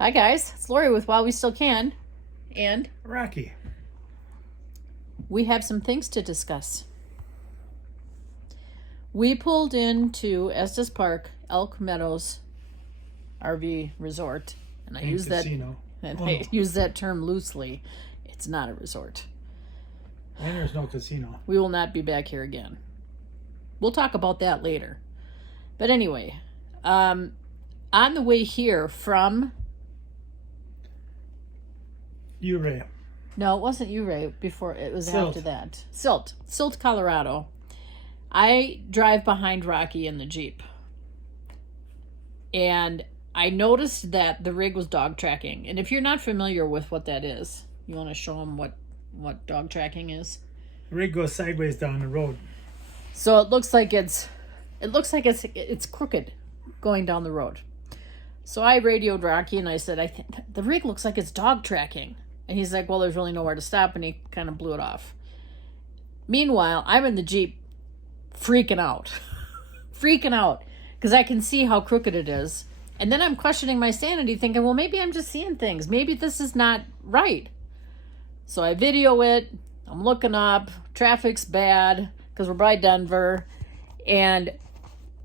Hi guys, it's Lori with While We Still Can, and Rocky. we have some things to discuss. We pulled into Estes Park, Elk Meadows RV Resort, and I use casino. I use that term loosely. It's not a resort. And there's no casino. We will not be back here again. We'll talk about that later. But anyway, on the way here from... Uray. No, it wasn't Uray before. It was Silt. after that. Silt, Colorado. I drive behind Rocky in the Jeep. And I noticed that the rig was dog tracking. And if you're not familiar with what that is, you want to show them what dog tracking is? The rig goes sideways down the road. So it looks like it's crooked going down the road. So I radioed Rocky and I said, I think the rig looks like it's dog tracking. And he's like, well, there's really nowhere to stop. And he kind of blew it off. Meanwhile, I'm in the Jeep freaking out. Because I can see how crooked it is. And then I'm questioning my sanity, thinking, well, maybe I'm just seeing things. Maybe this is not right. So I video it. I'm looking up. Traffic's bad because we're by Denver. And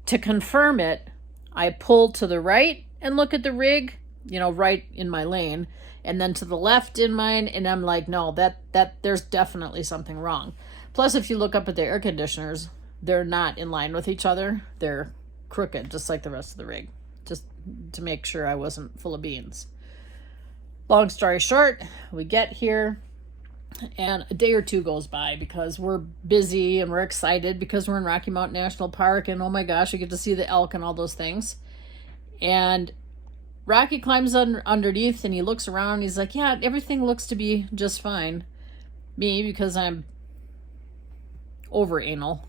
to confirm it, I pull to the right and look at the rig, right in my lane. And then to the left in mine, and I'm like, no, that there's definitely something wrong. Plus, if you look up at the air conditioners, they're not in line with each other. They're crooked, just like the rest of the rig, just to make sure I wasn't full of beans. Long story short, we get here, and a day or two goes by because we're busy and we're excited because we're in Rocky Mountain National Park, and oh my gosh, we get to see the elk and all those things. And Rocky climbs underneath and he looks around. He's like, yeah, everything looks to be just fine. Me, because I'm over anal.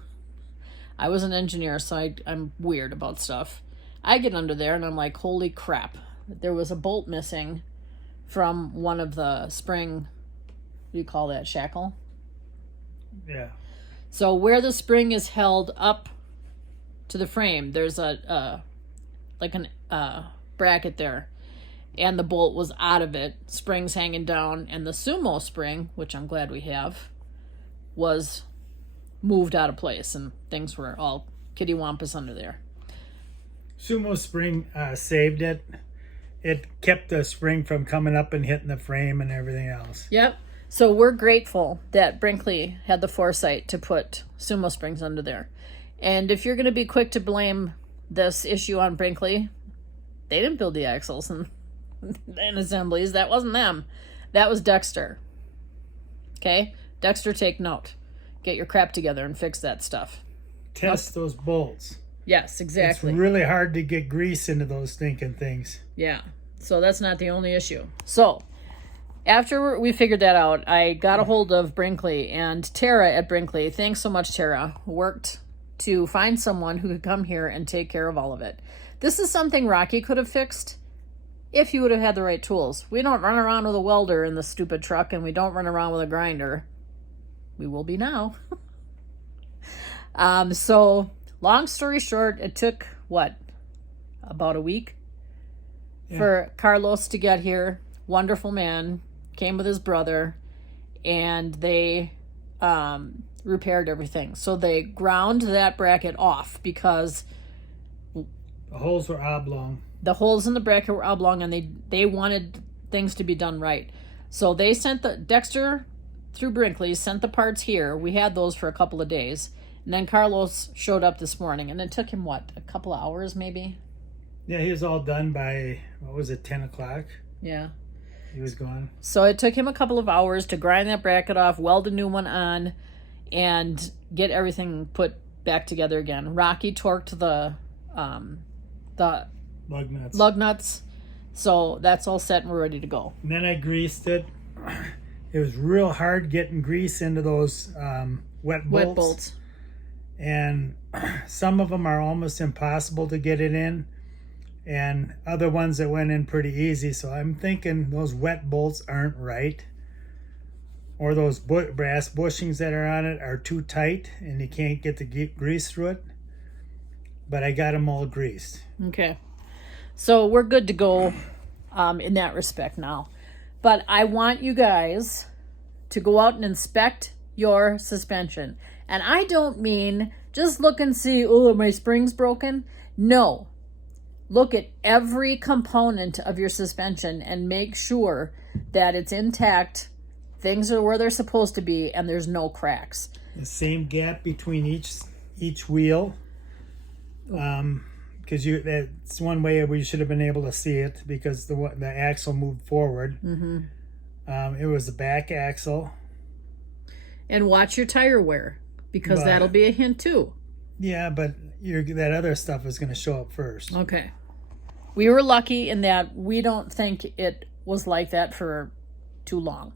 I was an engineer, so I'm weird about stuff. I get under there and I'm like, holy crap. There was a bolt missing from one of the spring, what do you call that, shackle? Yeah. So where the spring is held up to the frame, there's a bracket there, and the bolt was out of it, springs hanging down, and the sumo spring, which I'm glad we have, was moved out of place, and things were all kittywampus under there. Sumo spring saved it. It kept the spring from coming up and hitting the frame and everything else. Yep. So we're grateful that Brinkley had the foresight to put sumo springs under there. And if you're going to be quick to blame this issue on Brinkley, they didn't build the axles and assemblies. That wasn't them. That was Dexter. Okay? Dexter, take note. Get your crap together and fix that stuff. Test those bolts. Yes, exactly. It's really hard to get grease into those stinking things. Yeah. So that's not the only issue. So after we figured that out, I got a hold of Brinkley, and Tara at Brinkley, thanks so much, Tara, worked to find someone who could come here and take care of all of it. This is something Rocky could have fixed if he would have had the right tools. We don't run around with a welder in the stupid truck, and we don't run around with a grinder. We will be now. So, long story short, it took, about a week for Carlos to get here. Wonderful man. Came with his brother, and they repaired everything. So they ground that bracket off because the holes were oblong. The holes in the bracket were oblong, and they wanted things to be done right. So they sent Dexter through Brinkley, sent the parts here. We had those for a couple of days. And then Carlos showed up this morning, and it took him, a couple of hours maybe? Yeah, he was all done by, 10 o'clock? Yeah. He was gone. So it took him a couple of hours to grind that bracket off, weld a new one on, and get everything put back together again. Rocky torqued the lug nuts. So that's all set and we're ready to go. And then I greased it. It was real hard getting grease into those wet bolts. And some of them are almost impossible to get it in, and other ones that went in pretty easy. So I'm thinking those wet bolts aren't right, or those brass bushings that are on it are too tight and you can't get the grease through it. But I got them all greased. Okay. So we're good to go. in that respect now. But I want you guys to go out and inspect your suspension. And I don't mean just look and see, oh, my spring's broken. No. Look at every component of your suspension and make sure that it's intact, things are where they're supposed to be, and there's no cracks. The same gap between each wheel. Because that's one way we should have been able to see it, because the axle moved forward. It was the back axle. And watch your tire wear, because that'll be a hint too. Yeah, but that other stuff is going to show up first. Okay. We were lucky in that we don't think it was like that for too long.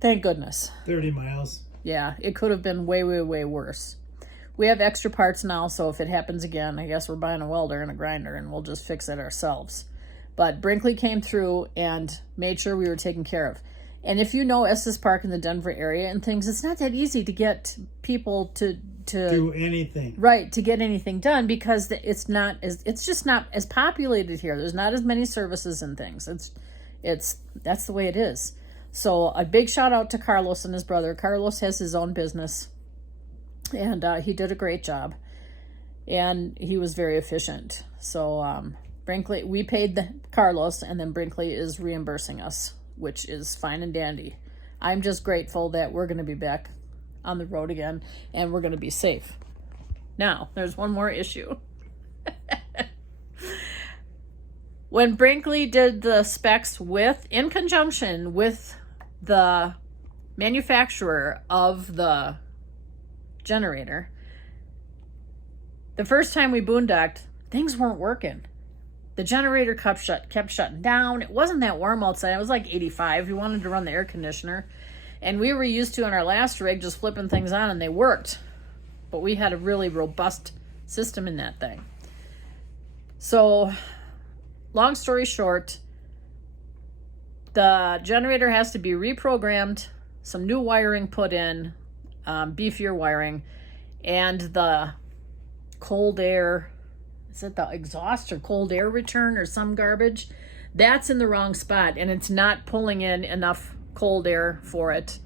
Thank goodness. 30 miles. Yeah, it could have been way, way, way worse. We have extra parts now, so if it happens again, I guess we're buying a welder and a grinder, and we'll just fix it ourselves. But Brinkley came through and made sure we were taken care of. And if you know Estes Park in the Denver area and things, it's not that easy to get people to do anything. Right, to get anything done, because it's just not as populated here. There's not as many services and things. That's the way it is. So a big shout out to Carlos and his brother. Carlos has his own business, and he did a great job, and he was very efficient. So Brinkley, we paid Carlos, and then Brinkley is reimbursing us, which is fine and dandy. I'm just grateful that we're going to be back on the road again, and we're going to be safe. Now, there's one more issue. When Brinkley did the specs in conjunction with the manufacturer of the generator, the first time we boondocked, things weren't working. The generator kept shutting down. It wasn't that warm outside. It was like 85. We wanted to run the air conditioner. And we were used to, in our last rig, just flipping things on, and they worked. But we had a really robust system in that thing. So, long story short, the generator has to be reprogrammed, some new wiring put in, beefier wiring, and the cold air, is it the exhaust or cold air return or some garbage? That's in the wrong spot, and it's not pulling in enough cold air for it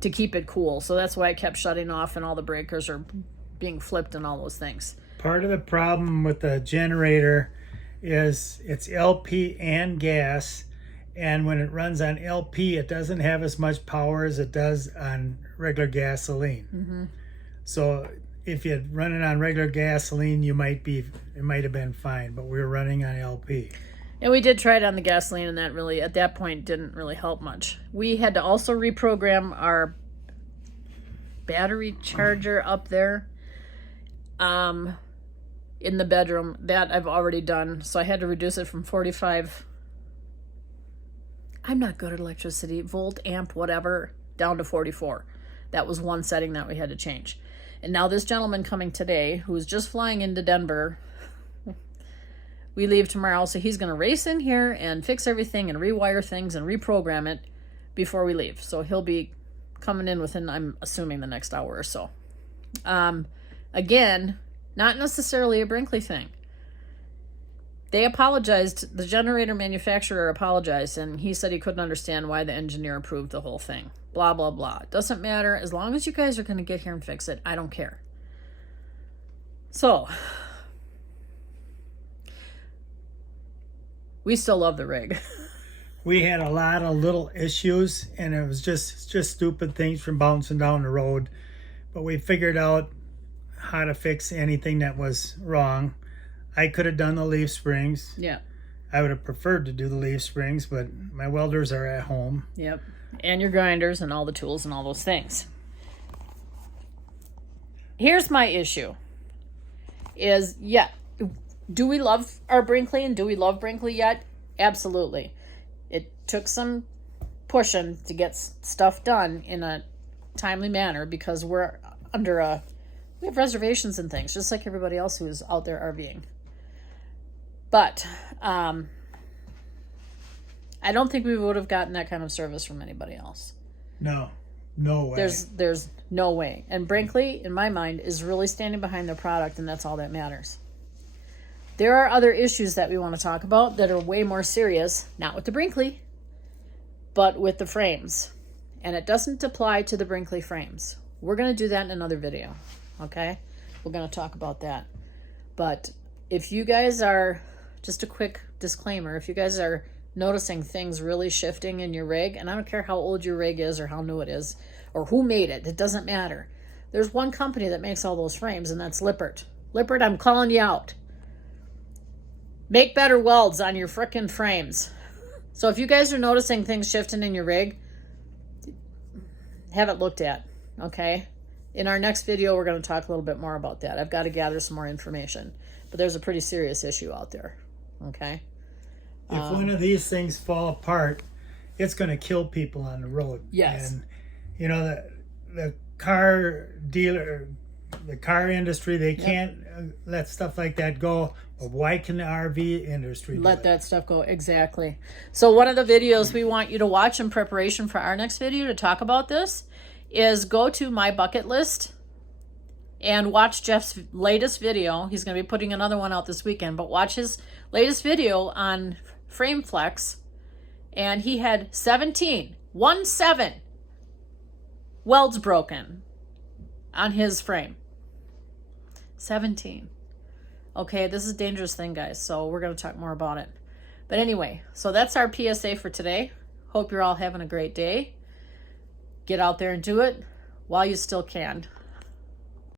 to keep it cool. So that's why it kept shutting off, and all the breakers are being flipped and all those things. Part of the problem with the generator is it's LP and gas, and when it runs on LP, it doesn't have as much power as it does on regular gasoline. So if you run it on regular gasoline, it might have been fine, but we were running on LP. And we did try it on the gasoline, and that really, at that point, didn't really help much. We had to also reprogram our battery charger up there in the bedroom. That I've already done, so I had to reduce it from 45. I'm not good at electricity, volt, amp, whatever, down to 44. That was one setting that we had to change. And now this gentleman coming today, who's just flying into Denver, we leave tomorrow, so he's going to race in here and fix everything and rewire things and reprogram it before we leave. So he'll be coming in within, I'm assuming, the next hour or so. Again, not necessarily a Brinkley thing. They apologized, the generator manufacturer apologized, and he said he couldn't understand why the engineer approved the whole thing. Blah, blah, blah. It doesn't matter. As long as you guys are going to get here and fix it, I don't care. So, we still love the rig. We had a lot of little issues, and it was just stupid things from bouncing down the road. But we figured out how to fix anything that was wrong. I could have done the leaf springs. Yeah. I would have preferred to do the leaf springs, but my welders are at home. Yep. And your grinders and all the tools and all those things. Here's my issue. Do we love our Brinkley, and do we love Brinkley yet? Absolutely. It took some pushing to get stuff done in a timely manner, because we have reservations and things, just like everybody else who's out there RVing. But I don't think we would have gotten that kind of service from anybody else. No way. There's no way. And Brinkley, in my mind, is really standing behind their product, and that's all that matters. There are other issues that we want to talk about that are way more serious, not with the Brinkley, but with the frames. And it doesn't apply to the Brinkley frames. We're going to do that in another video, okay? We're going to talk about that. But if you guys are, just a quick disclaimer, if you guys are noticing things really shifting in your rig, and I don't care how old your rig is or how new it is, or who made it, it doesn't matter. There's one company that makes all those frames, and that's Lippert. Lippert, I'm calling you out. Make better welds on your frickin' frames. So if you guys are noticing things shifting in your rig, have it looked at, okay? In our next video, we're going to talk a little bit more about that. I've got to gather some more information. But there's a pretty serious issue out there, okay? If one of these things fall apart, it's going to kill people on the road. Yes. And, you know, the car dealer, the car industry, they can't let stuff like that go. But why can the RV industry let that stuff go? Exactly. So one of the videos we want you to watch in preparation for our next video to talk about this is go to my bucket list and watch Jeff's latest video. He's going to be putting another one out this weekend, but watch his latest video on frame flex. And he had 17 welds broken on his frame. 17. Okay, this is a dangerous thing, guys, so we're going to talk more about it. But anyway, so that's our PSA for today. Hope you're all having a great day. Get out there and do it while you still can.